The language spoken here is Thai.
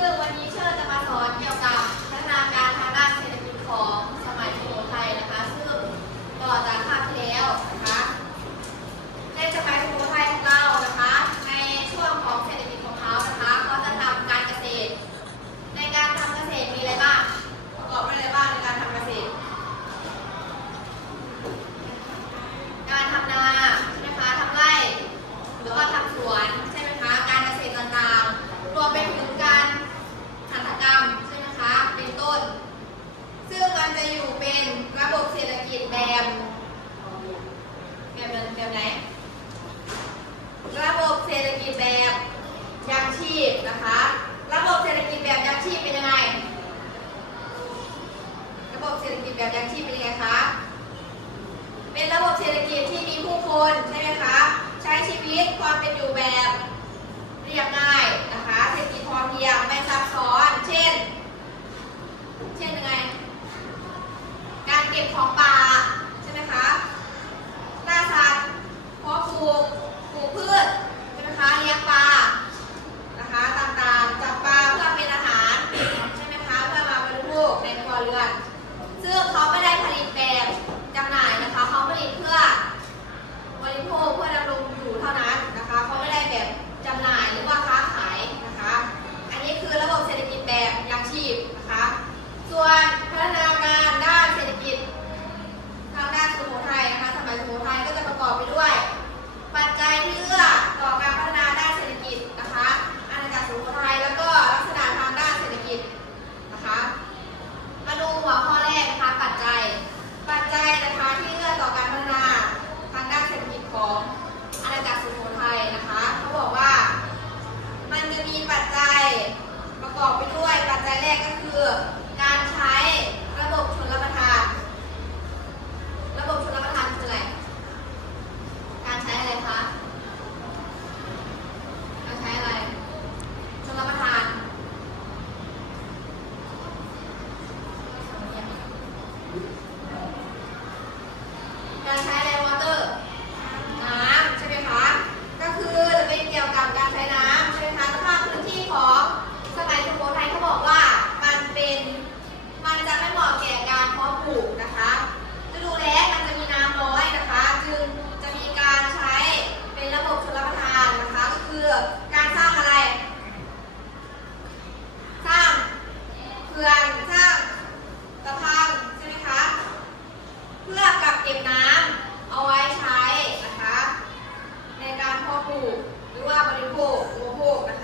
ซึ่งวันนี้เชิญจะมาสอนเกี่ยวกับ ศรษฐกิจแบบยั่งชีพนะคะ ระบบเศรษฐกิจแบบยั่งชีพเป็นยังไง ระบบเศรษฐกิจแบบยั่งชีพเป็นยังไงคะ เป็นระบบเศรษฐกิจที่มีผู้คน ปลูกหรือว่าบริโภคอุปโภคนะคะ